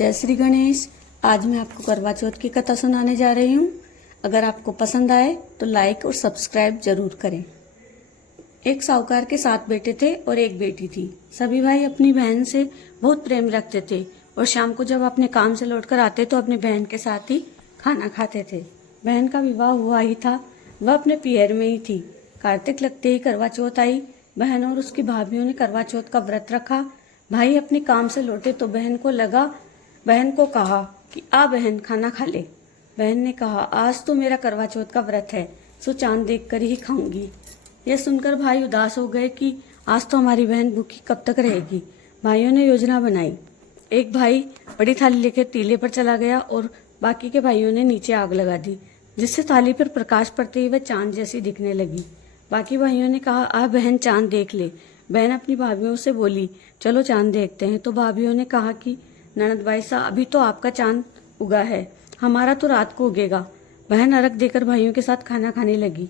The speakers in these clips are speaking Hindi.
जय श्री गणेश। आज मैं आपको करवा चौथ की कथा सुनाने जा रही हूँ। अगर आपको पसंद आए तो लाइक और सब्सक्राइब जरूर करें। एक साहूकार के 7 बेटे थे और एक बेटी थी। सभी भाई अपनी बहन से बहुत प्रेम रखते थे और शाम को जब अपने काम से लौटकर आते तो अपनी बहन के साथ ही खाना खाते थे। बहन का विवाह हुआ ही था, वह अपने पियर में ही थी। कार्तिक लगते ही करवा चौथ आई। बहन और उसकी भाभीयों ने करवा चौथ का व्रत रखा। भाई अपने काम से लौटे तो बहन को कहा कि आ बहन खाना खा ले। बहन ने कहा आज तो मेरा करवा चौथ का व्रत है, सो चांद देखकर ही खाऊंगी। यह सुनकर भाई उदास हो गए कि आज तो हमारी बहन भूखी कब तक रहेगी। भाइयों ने योजना बनाई। एक भाई बड़ी थाली लेकर टीले पर चला गया और बाकी के भाइयों ने नीचे आग लगा दी, जिससे थाली पर प्रकाश पड़ते ही वह चांद जैसी दिखने लगी। बाकी भाइयों ने कहा आ बहन चांद देख ले। बहन अपनी भाभीयों से बोली चलो चांद देखते हैं। तो भाभीयों ने कहा कि ननद भाई साहब अभी तो आपका चांद उगा है, हमारा तो रात को उगेगा। बहन अर्घ देकर भाइयों के साथ खाना खाने लगी।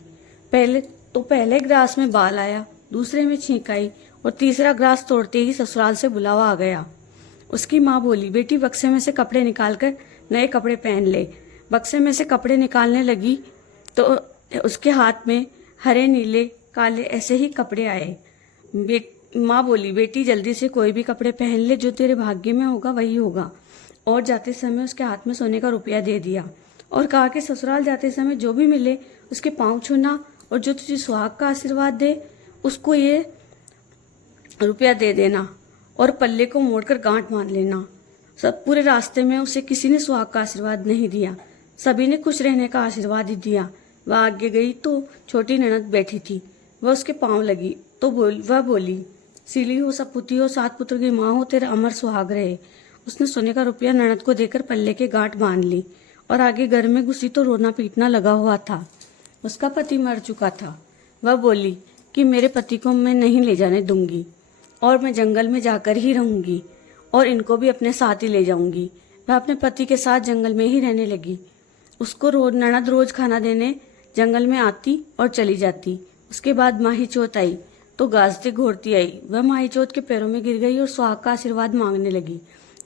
पहले ग्रास में बाल आया, दूसरे में छींक आई और तीसरा ग्रास तोड़ते ही ससुराल से बुलावा आ गया। उसकी माँ बोली बेटी बक्से में से कपड़े निकालकर नए कपड़े पहन ले। बक्से में से कपड़े निकालने लगी तो उसके हाथ में हरे नीले काले ऐसे ही कपड़े आए। माँ बोली बेटी जल्दी से कोई भी कपड़े पहन ले, जो तेरे भाग्य में होगा वही होगा। और जाते समय उसके हाथ में सोने का रुपया दे दिया और कहा कि ससुराल जाते समय जो भी मिले उसके पाँव छूना और जो तुझे सुहाग का आशीर्वाद दे उसको ये रुपया दे देना और पल्ले को मोड़कर गांठ बांध लेना। सब पूरे रास्ते में उसे किसी ने सुहाग का आशीर्वाद नहीं दिया, सभी ने खुश रहने का आशीर्वाद ही दिया। वह आगे गई तो छोटी ननद बैठी थी, वह उसके पाँव लगी तो वह बोली सीली हो सपूती हो 7 पुत्र की माँ हो, तेरा अमर सुहाग रहे। उसने सोने का रुपया ननद को देकर पल्ले के गांठ बांध ली और आगे घर में घुसी तो रोना पीटना लगा हुआ था। उसका पति मर चुका था। वह बोली कि मेरे पति को मैं नहीं ले जाने दूंगी और मैं जंगल में जाकर ही रहूंगी और इनको भी अपने साथ ही ले जाऊंगी। वह अपने पति के साथ जंगल में ही रहने लगी। उसको ननद रोज खाना देने जंगल में आती और चली जाती। उसके बाद माही चौथ आई तो गाजते घोरती आई। वह माही चौथ के पैरों में गिर गई और सुहाग का आशीर्वाद मांगने लगी।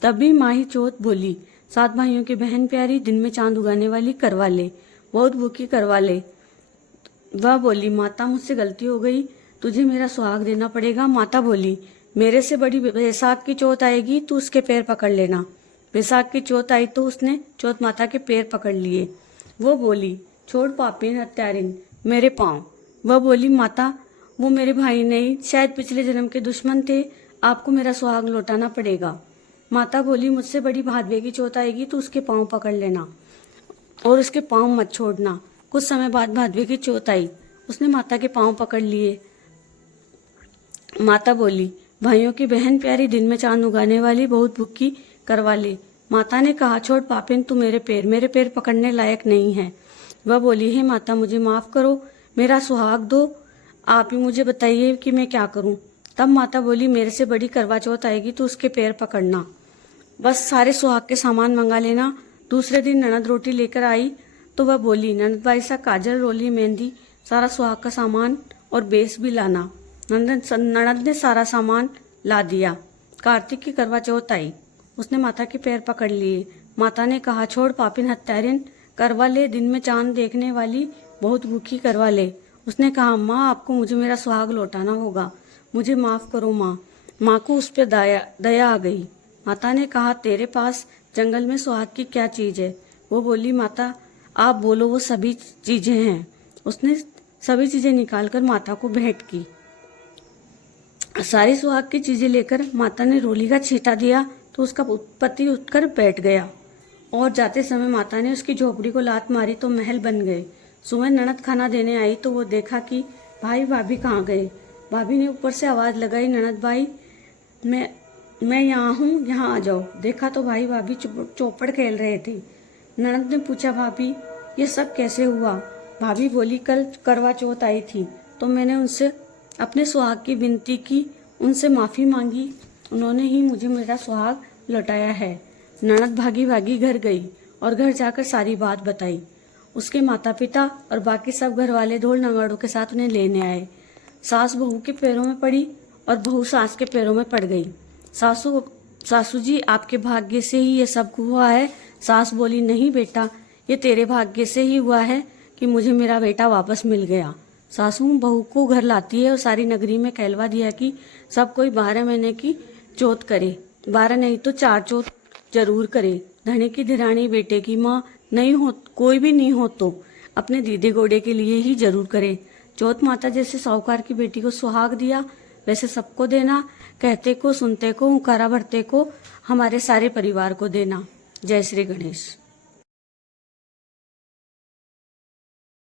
तभी माही चौथ बोली 7 भाइयों की बहन प्यारी, दिन में चांद उगाने वाली करवा ले, बहुत भूखी करवा ले। वह बोली माता मुझसे गलती हो गई, तुझे मेरा सुहाग देना पड़ेगा। माता बोली मेरे से बड़ी बैसाख की चौथ आएगी, तू उसके पैर पकड़ लेना। बैसाख की चौथ आई तो उसने चौथ माता के पैर पकड़ लिए। वो बोली छोड़ पापीन हत्यारिन मेरे पाँव। वह बोली माता वो मेरे भाई नहीं, शायद पिछले जन्म के दुश्मन थे, आपको मेरा सुहाग लौटाना पड़ेगा। माता बोली मुझसे बड़ी भादवे की चौथ आएगी तो उसके पाँव पकड़ लेना और उसके पाँव मत छोड़ना। कुछ समय बाद भादवे की चौथ आई, उसने माता के पाँव पकड़ लिए। माता बोली भाइयों की बहन प्यारी, दिन में चांद उगाने वाली, बहुत भूखी करवा ले। माता ने कहा छोड़ पापिन तू मेरे पैर पकड़ने लायक नहीं है। वह बोली हे माता मुझे माफ करो, मेरा सुहाग दो, आप ही मुझे बताइए कि मैं क्या करूं। तब माता बोली मेरे से बड़ी करवा चौथ आएगी तो उसके पैर पकड़ना, बस सारे सुहाग के सामान मंगा लेना। दूसरे दिन ननद रोटी लेकर आई तो वह बोली ननद भाई सा काजल रोली मेहंदी सारा सुहाग का सामान और बेस भी लाना। ननद ने सारा सामान ला दिया। कार्तिक की करवा चौथ आई, उसने माता के पैर पकड़ लिए। माता ने कहा छोड़ पापिन हत्यारिन करवा ले, दिन में चांद देखने वाली, बहुत भूखी करवा ले। उसने कहा माँ आपको मुझे मेरा सुहाग लौटाना होगा, मुझे माफ करो माँ। माँ को उस पर दया आ गई। माता ने कहा तेरे पास जंगल में सुहाग की क्या चीज है। वो बोली माता आप बोलो वो सभी चीजें हैं। उसने सभी चीजें निकालकर माता को भेंट की। सारी सुहाग की चीजें लेकर माता ने रोली का छींटा दिया तो उसका पति उठकर बैठ गया और जाते समय माता ने उसकी झोपड़ी को लात मारी तो महल बन गए। सुबह ननद खाना देने आई तो वो देखा कि भाई भाभी कहाँ गए। भाभी ने ऊपर से आवाज लगाई ननद भाई मैं यहाँ हूँ, यहाँ आ जाओ। देखा तो भाई भाभी चौपड़ खेल रहे थे। ननद ने पूछा भाभी ये सब कैसे हुआ। भाभी बोली कल करवा चौथ आई थी तो मैंने उनसे अपने सुहाग की विनती की, उनसे माफी मांगी, उन्होंने ही मुझे मेरा सुहाग लौटाया है। ननद भागी भागी घर गई और घर जाकर सारी बात बताई। उसके माता पिता और बाकी सब घर वाले ढोल नगाड़ों के साथ उन्हें लेने आए। सास बहू के पैरों में पड़ी और बहू सास के पैरों में पड़ गई। सासू सासू जी, आपके भाग्य से ही ये सब हुआ है। सास बोली, नहीं बेटा, ये तेरे भाग्य से ही हुआ है कि मुझे मेरा बेटा वापस मिल गया। सासू बहू को घर लाती है और सारी नगरी में कहलवा दिया कि सब कोई 12 महीने की चौथ करे, 12 नहीं तो 4 चौथ जरूर करे। धनी की धिरानी बेटे की माँ नहीं हो, कोई भी नहीं हो तो अपने दीदे गोडे के लिए ही जरूर करे। चौथ माता जैसे साहूकार की बेटी को सुहाग दिया, वैसे सबको देना। कहते को, सुनते को, हुंकारा भरते को, हमारे सारे परिवार को देना। जय श्री गणेश।